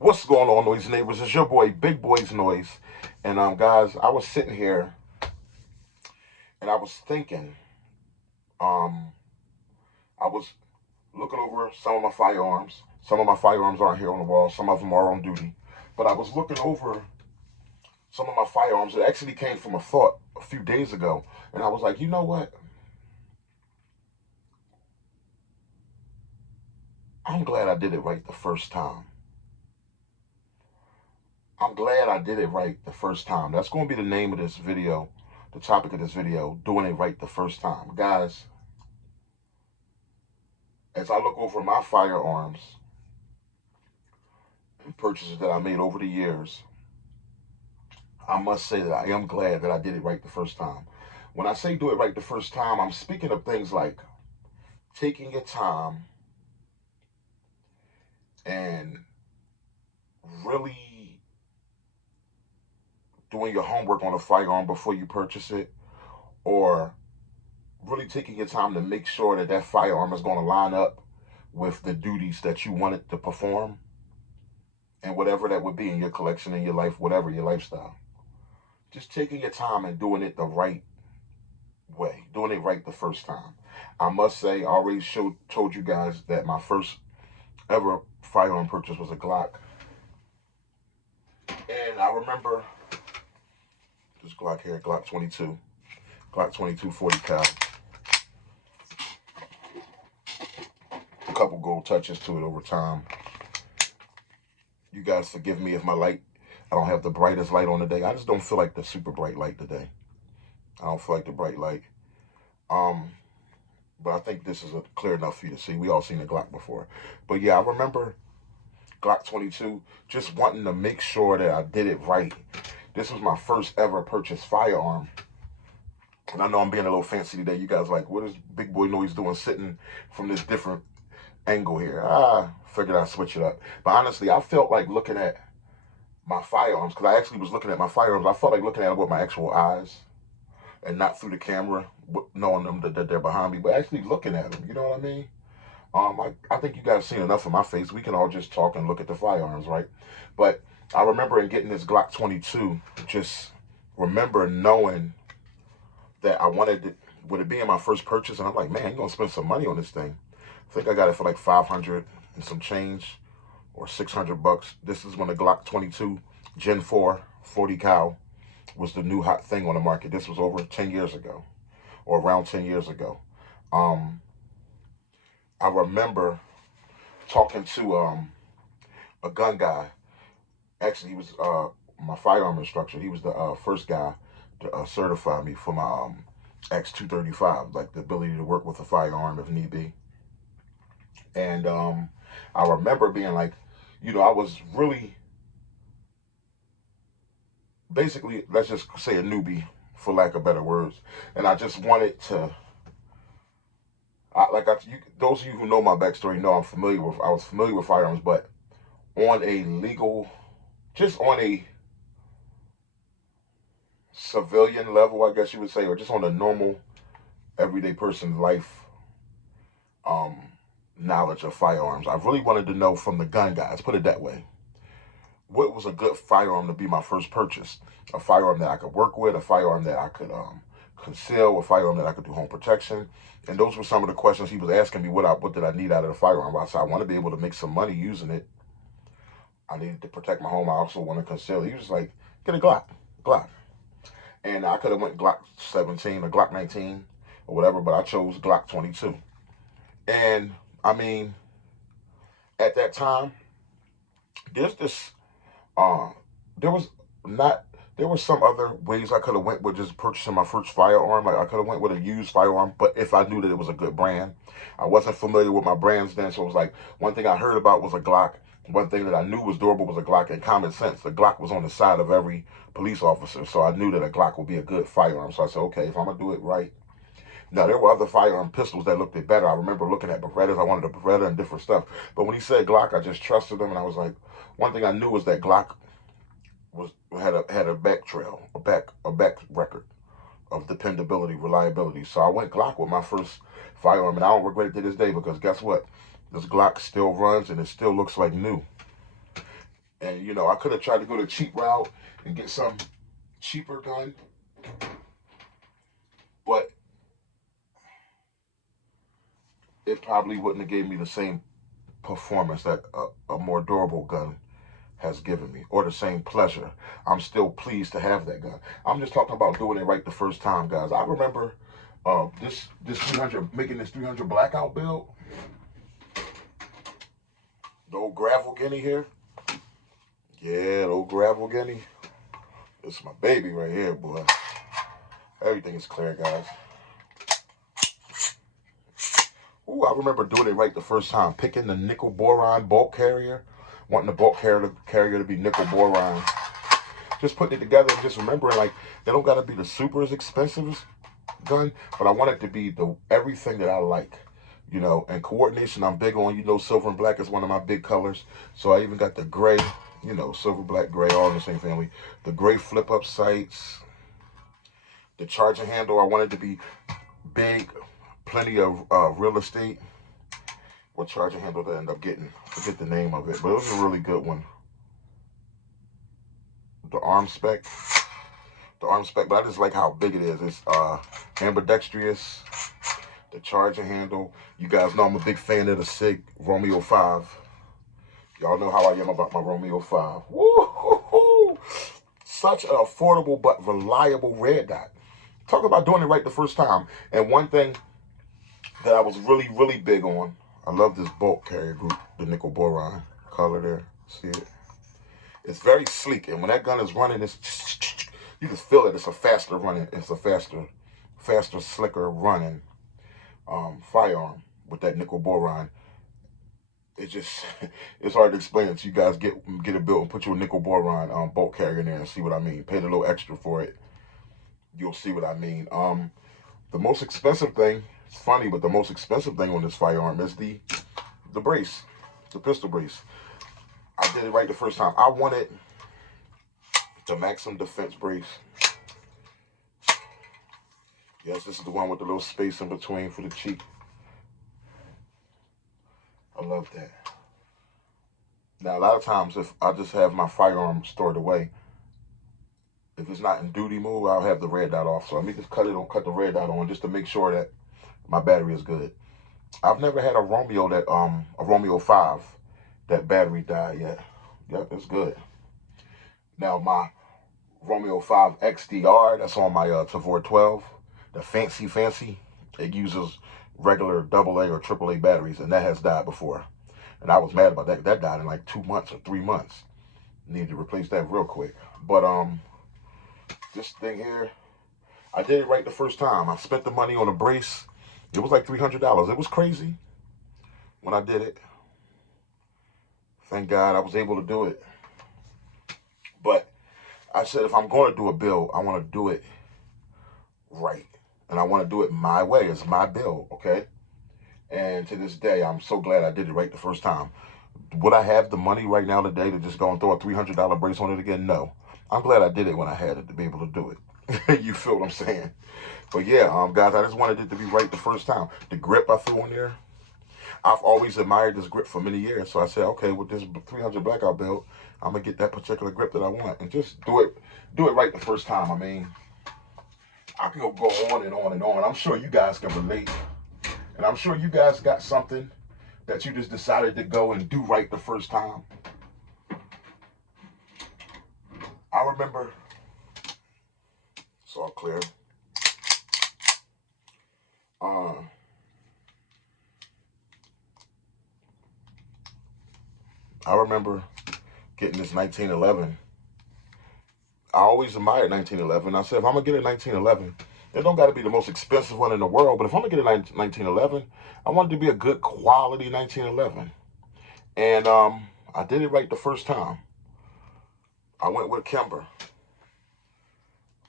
What's going on, Noise Neighbors? It's your boy, Big Boys Noise. And guys, I was sitting here and I was thinking, um, I was looking over some of my firearms. Some of my firearms aren't here on the wall, some of them are on duty. But I was looking over some of my firearms. It actually came from a thought a few days ago. And I was like, you know what? I'm glad I did it right the first time. I'm glad I did it right the first time. That's going to be the name of this video, the topic of this video, doing it right the first time. Guys, as I look over my firearms and purchases that I made over the years, I must say that I am glad that I did it right the first time. When I say do it right the first time, I'm speaking of things like taking your time and really doing your homework on a firearm before you purchase it, or really taking your time to make sure that that firearm is going to line up with the duties that you want it to perform, and whatever that would be in your collection, in your life, whatever your lifestyle. Just taking your time and doing it the right way, doing it right the first time. I must say, I already told you guys that my first ever firearm purchase was a Glock. And I remember this Glock here, Glock 22. Glock 22 40 cal. A couple gold touches to it over time. You guys forgive me if I don't have the brightest light on today. I just don't feel like the super bright light today. I don't feel like the bright light. Um, but I think this is clear enough for you to see. We all seen the Glock before. But yeah, I remember Glock 22, just wanting to make sure that I did it right. This was my first ever purchased firearm. And I know I'm being a little fancy today. You guys like, what is Big Boy Noise doing sitting from this different angle here? Figured I'd switch it up. But honestly, I felt like looking at my firearms, because I actually was looking at my firearms. I felt like looking at them with my actual eyes and not through the camera, knowing them that they're behind me, but actually looking at them. You know what I mean? I think you guys seen enough of my face. We can all just talk and look at the firearms, right? But I remember in getting this Glock 22, just remember knowing that I wanted it, with it being my first purchase, and I'm like, man, you're gonna spend some money on this thing. I think I got it for like 500 and some change, or 600 bucks. This is when the Glock 22 Gen 4 40 cal was the new hot thing on the market. This was over 10 years ago, or around 10 years ago. Um, I remember talking to a gun guy. Actually, he was my firearm instructor. He was the first guy to certify me for my X235, like the ability to work with a firearm if need be. And I remember being like, I was really basically, let's just say, a newbie, for lack of better words. And I just wanted to, those of you who know my backstory know I was familiar with firearms, but on a legal, just on a civilian level, I guess you would say, or just on a normal everyday person's life um, knowledge of firearms. I really wanted to know from the gun guys, put it that way, what was a good firearm to be my first purchase? A firearm that I could work with, a firearm that I could conceal, a firearm that I could do home protection. And those were some of the questions he was asking me. What did I need out of the firearm? I said I want to be able to make some money using it. I needed to protect my home. I also want to conceal. He was like, get a Glock. And I could have went Glock 17 or Glock 19 or whatever, but I chose Glock 22. And I mean, at that time, there's this uh there was not there were some other ways I could have went with just purchasing my first firearm. Like I could have went with a used firearm, but if I knew that it was a good brand. I wasn't familiar with my brands then, so it was like one thing I heard about was a Glock. One thing that I knew was durable was a Glock, and common sense. The Glock was on the side of every police officer, so I knew that a Glock would be a good firearm. So I said, okay, if I'm gonna do it right. Now there were other firearm pistols that looked better. I remember looking at Berettas. I wanted a Beretta and different stuff. But when he said Glock, I just trusted him, and I was like, one thing I knew was that Glock was had a back trail, a back record of dependability, reliability. So I went Glock with my first firearm, and I don't regret it to this day because guess what? This Glock still runs and it still looks like new. And, you know, I could have tried to go the cheap route and get some cheaper gun, but it probably wouldn't have gave me the same performance that a more durable gun has given me, or the same pleasure. I'm still pleased to have that gun. I'm just talking about doing it right the first time, guys. I remember this 300, making this 300 blackout build. The old gravel guinea here. Yeah, the old gravel guinea. It's my baby right here, boy. Everything is clear, guys. Ooh, I remember doing it right the first time. Picking the nickel boron bolt carrier. Wanting the bolt carrier to be nickel boron. Just putting it together and just remembering, like, they don't got to be the super expensive gun, but I want it to be the everything that I like. You know, and coordination I'm big on. You know, silver and black is one of my big colors. So I even got the gray, you know, silver, black, gray, all in the same family. The gray flip-up sights. The charging handle, I want it to be big, plenty of real estate. What charging handle did I end up getting? I forget the name of it, but it was a really good one. The arm spec. But I just like how big it is. It's ambidextrous. The charging handle. You guys know I'm a big fan of the SIG Romeo 5. Y'all know how I am about my Romeo 5. Woo-hoo-hoo. Such an affordable but reliable red dot. Talk about doing it right the first time. And one thing that I was really, really big on, I love this bolt carrier group, the nickel boron color there. See it? It's very sleek. And when that gun is running, it's you just feel it. It's a faster running. It's a faster, slicker running firearm with that nickel boron. It just, it's hard to explain it. You guys get it built and put your nickel boron bolt carrier in there and see what I mean. Paid a little extra for it. You'll see what I mean. The most expensive thing, it's funny, but the most expensive thing on this firearm is the brace, the pistol brace. I did it right the first time. I wanted the Maxim Defense brace. Yes, this is the one with the little space in between for the cheek. I love that. Now, a lot of times, if I just have my firearm stored away, if it's not in duty mode, I'll have the red dot off. So let me just cut the red dot on just to make sure that my battery is good. I've never had a Romeo 5 that battery died yet. Yep, it's good. Now my Romeo 5 XDR, that's on my Tavor 12, the fancy, it uses regular AA or AAA batteries, and that has died before. And I was mad about that. That died in like 2 months or 3 months. Need to replace that real quick. But this thing here, I did it right the first time. I spent the money on a brace. It was like $300. It was crazy when I did it. Thank God I was able to do it. But I said, if I'm going to do a build, I want to do it right. And I want to do it my way. It's my build, okay? And to this day, I'm so glad I did it right the first time. Would I have the money right now today to just go and throw a $300 brace on it again? No. I'm glad I did it when I had it to be able to do it. You feel what I'm saying? But yeah, guys, I just wanted it to be right the first time. The grip I threw in there, I've always admired this grip for many years. So I said, okay, with this 300 blackout build, I'm gonna get that particular grip that I want and just do it right the first time. I mean, I can go on and on and on. I'm sure you guys can relate. And I'm sure you guys got something that you just decided to go and do right the first time. I remember, it's all clear. I remember getting this 1911. I always admired 1911. I said, if I'm going to get a 1911, it don't got to be the most expensive one in the world, but if I'm going to get a 1911, I want it to be a good quality 1911. And I did it right the first time. I went with Kimber.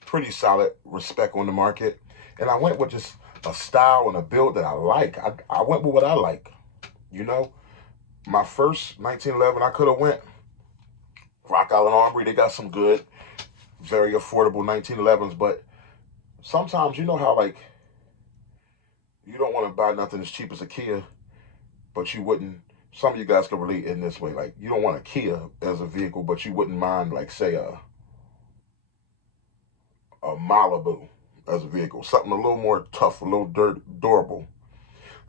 Pretty solid respect on the market. And I went with just a style and a build that I like. I went with what I like. You know, my first 1911, I could have went Rock Island Armory. They got some good, very affordable 1911s, but sometimes you know how, like, you don't want to buy nothing as cheap as a Kia, but you wouldn't some of you guys can relate in this way. Like, you don't want a Kia as a vehicle, but you wouldn't mind, like, say, a Malibu as a vehicle. Something a little more tough, a little durable.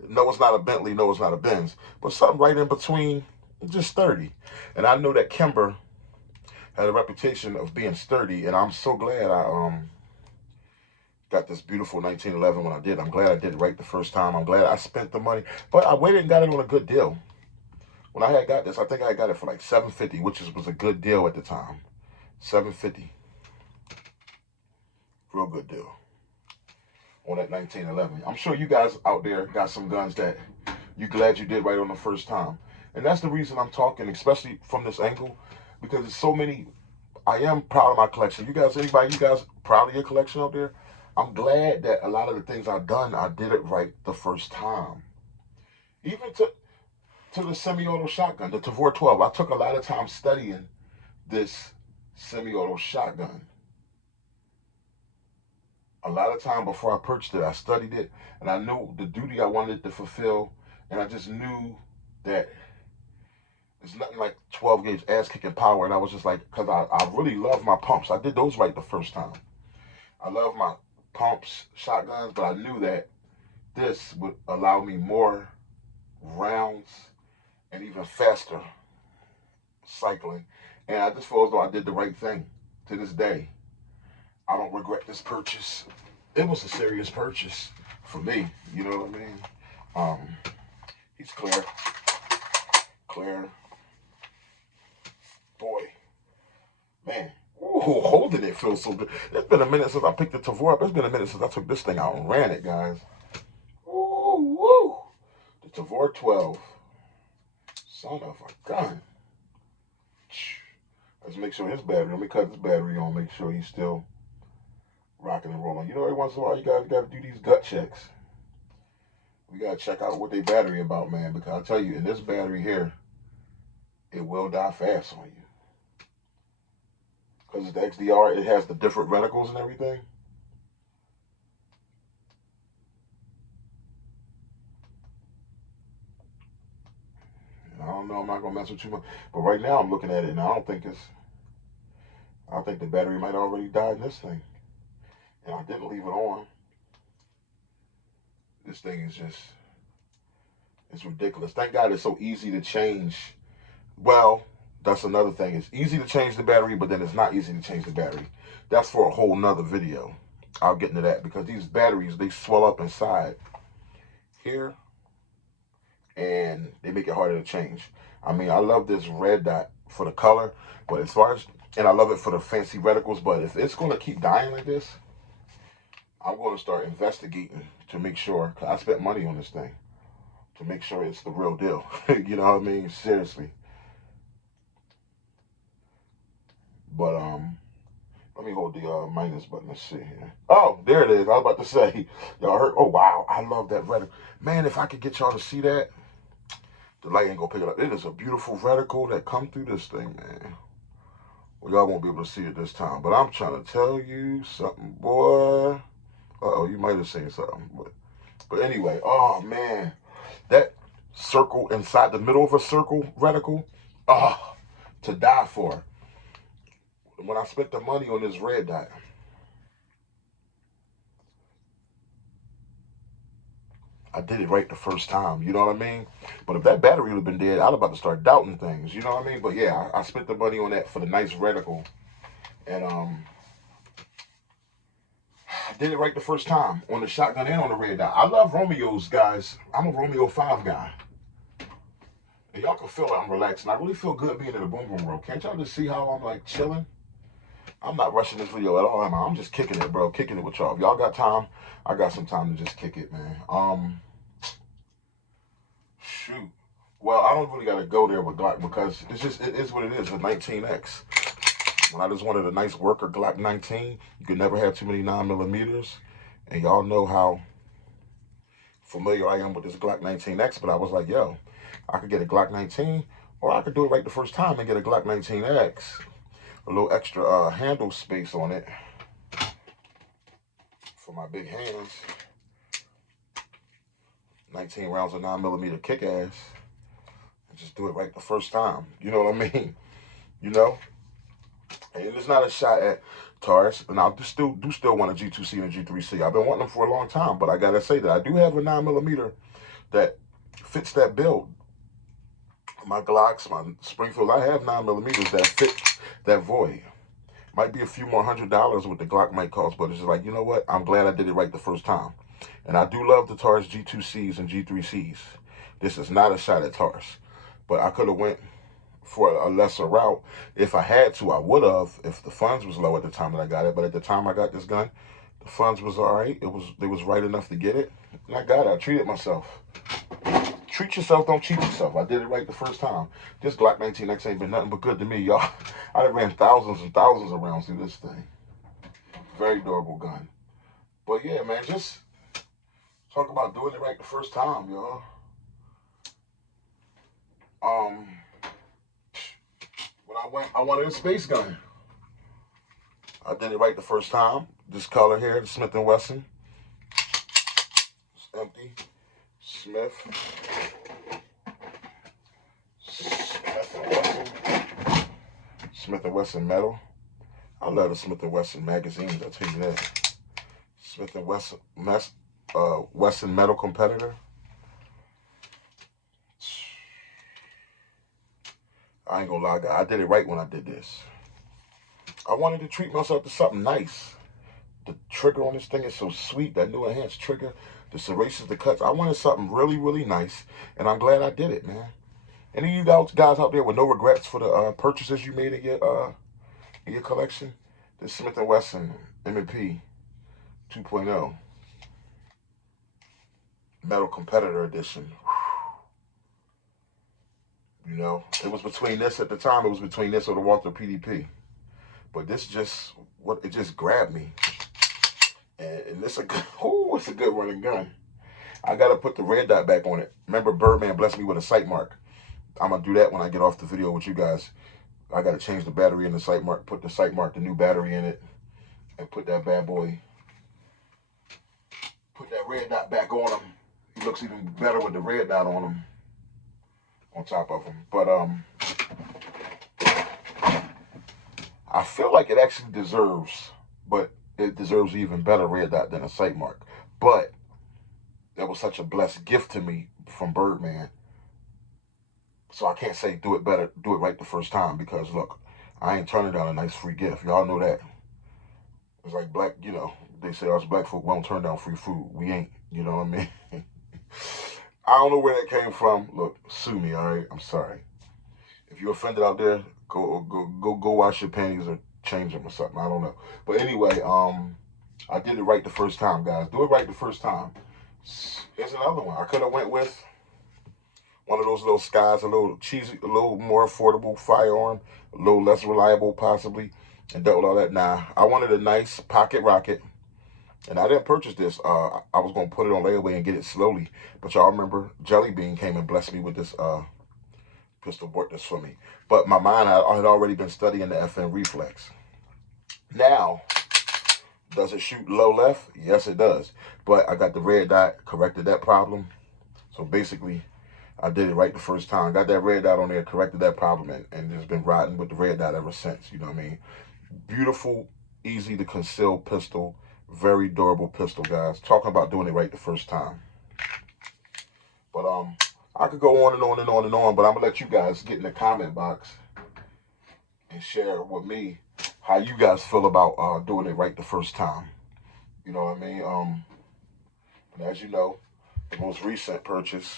No, it's not a Bentley. No, it's not a Benz. But something right in between, just sturdy. And I know that Kimber had a reputation of being sturdy, and I'm so glad I got this beautiful 1911 when I did. I'm glad I did it right the first time. I'm glad I spent the money. But I waited and got it on a good deal. When I had got this, I think I got it for like $750, which was a good deal at the time. $750. Real good deal on that 1911. I'm sure you guys out there got some guns that you glad you did right on the first time. And that's the reason I'm talking, especially from this angle, because there's so many. I am proud of my collection. You guys, anybody, you guys proud of your collection out there? I'm glad that a lot of the things I've done, I did it right the first time. Even to the semi-auto shotgun, the Tavor 12. I took a lot of time studying this semi-auto shotgun. A lot of time before I purchased it, I studied it, and I knew the duty I wanted to fulfill, and I just knew that it's nothing like 12 gauge ass kicking power. And I was just like, because I really love my pumps. I did those right the first time. I love my pumps, shotguns, but I knew that this would allow me more rounds and even faster cycling. And I just feel as though I did the right thing. To this day, I don't regret this purchase. It was a serious purchase for me. You know what I mean? He's clear. Clear. Boy. Man. Ooh, holding it feels so good. It's been a minute since I picked the Tavor up. It's been a minute since I took this thing out and ran it, guys. Ooh, woo. The Tavor 12. Son of a gun. Let's make sure his battery, let me cut his battery on, make sure he's still rocking and rolling. You know, every once in a while, you guys got to do these gut checks. We got to check out what they battery about, man, because I'll tell you, in this battery here, it will die fast on you. Because it's the XDR, it has the different reticles and everything. I don't know, I'm not going to mess with too much. But right now, I'm looking at it, and I think the battery might already die in this thing. And I didn't leave it on. This thing is just, it's ridiculous. Thank God it's so easy to change. Well, that's another thing. It's easy to change the battery, but then it's not easy to change the battery. That's for a whole nother video. I'll get into that because these batteries, they swell up inside here and they make it harder to change. I mean, I love this red dot for the color, but as far as, and I love it for the fancy reticles, but if it's going to keep dying like this, I'm going to start investigating to make sure, because I spent money on this thing, to make sure it's the real deal. You know what I mean? Seriously. But, let me hold the minus button. Let's see here. Oh, there it is. I was about to say, y'all heard? Oh, wow. I love that reticle. Man, if I could get y'all to see that, the light ain't going to pick it up. It is a beautiful reticle that come through this thing, man. Well, y'all won't be able to see it this time. But I'm trying to tell you something, boy. Uh-oh, you might have seen something. But anyway, oh, man. That circle inside the middle of a circle reticle, oh, to die for. When I spent the money on this red dot, I did it right the first time, you know what I mean? But if that battery would have been dead, I'd about to start doubting things, you know what I mean? But yeah, I spent the money on that for the nice reticle. And I did it right the first time on the shotgun and on the red dot. I love Romeos, guys. I'm a Romeo 5 guy. And y'all can feel it, I'm relaxing. I really feel good being in the boom boom room. Can't y'all just see how I'm like chilling? I'm not rushing this video at all, am I? I'm just kicking it, bro. Kicking it with y'all. If y'all got time, I got some time to just kick it, man. Shoot. Well, I don't really got to go there with Glock because it is what it is, a 19X. When I just wanted a nice worker Glock 19, you could never have too many 9mm. And y'all know how familiar I am with this Glock 19X, but I was like, yo, I could get a Glock 19, or I could do it right the first time and get a Glock 19X. A little extra handle space on it for my big hands. 19 rounds of 9mm kick ass. just do it right the first time. You know what I mean? You know? And it's not a shot at Taurus, and I still want a G2C and a G3C. I've been wanting them for a long time, but I gotta say that I do have a 9mm that fits that build. My Glocks, my Springfield, I have 9mm that fit that void. Might be a few more $100 what the Glock might cost, but it's just like, you know what? I'm glad I did it right the first time. And I do love the Taurus G2Cs and G3Cs. This is not a shot at Taurus, but I could have went for a lesser route. If I had to, I would have, if the funds was low at the time that I got it. But at the time I got this gun, the funds was all right. It was right enough to get it. And I got it. I treated myself. Treat yourself, don't cheat yourself. I did it right the first time. This Glock 19X ain't been nothing but good to me, y'all. I done ran thousands and thousands of rounds through this thing. Very durable gun. But yeah, man, just talk about doing it right the first time, y'all. When I wanted a space gun. I did it right the first time. This color here, the Smith & Wesson. It's empty. Smith & Wesson metal. I love the Smith & Wesson magazines, I'll tell you that. Smith & Wesson, Wesson metal competitor. I ain't gonna lie, guys. I did it right when I did this. I wanted to treat myself to something nice. The trigger on this thing is so sweet. That new enhanced trigger, the serrations, the cuts. I wanted something really, really nice, and I'm glad I did it, man. Any of you guys out there with no regrets for the purchases you made in your collection? The Smith & Wesson M&P 2.0 Metal Competitor Edition. You know, it was between this at the time. It was between this or the Walther PDP. But this just, it just grabbed me. And it's a good running gun. I got to put the red dot back on it. Remember, Birdman blessed me with a sight mark. I'm going to do that when I get off the video with you guys. I got to change the battery in the sight mark, put the sight mark, the new battery in it, and put that bad boy, put that red dot back on him. He looks even better with the red dot on him, on top of him. But I feel like it actually deserves, but it deserves even better red dot than a sight mark. But that was such a blessed gift to me from Birdman. So I can't say do it better, do it right the first time, because look, I ain't turning down a nice free gift. Y'all know that. It's like black, you know, they say us black folk won't turn down free food. We ain't, you know what I mean? I don't know where that came from. Look, sue me, all right? I'm sorry. If you're offended out there, go wash your panties or change them or something. I don't know. But anyway, I did it right the first time, guys. Do it right the first time. Here's another one. I could have went with one of those little Skies, a little cheesy, a little more affordable firearm, a little less reliable possibly, and double all that. Nah, I wanted a nice pocket rocket, and I didn't purchase this. I was going to put it on layaway and get it slowly, but y'all remember Jelly Bean came and blessed me with this pistol, bought this for me. But my mind, I had already been studying the FN Reflex. Now, does it shoot low left? Yes, it does. But I got the red dot, corrected that problem. So basically, I did it right the first time. Got that red dot on there, corrected that problem, and just been riding with the red dot ever since. You know what I mean? Beautiful, easy to conceal pistol. Very durable pistol, guys. Talking about doing it right the first time. But I could go on and on and on and on, but I'm going to let you guys get in the comment box and share with me how you guys feel about doing it right the first time. You know what I mean? And as you know, the most recent purchase,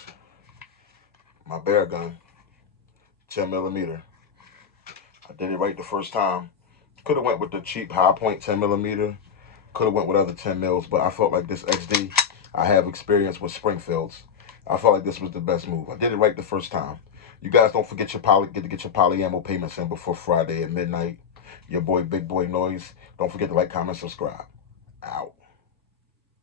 my bear gun, 10mm. I did it right the first time. Could have went with the cheap Hi-Point 10mm. Could have went with other 10 mils, but I felt like this XD, I have experience with Springfields. I felt like this was the best move. I did it right the first time. You guys don't forget get your poly ammo payments in before Friday at midnight. Your boy, Big Boy Noise. Don't forget to like, comment, subscribe. Out.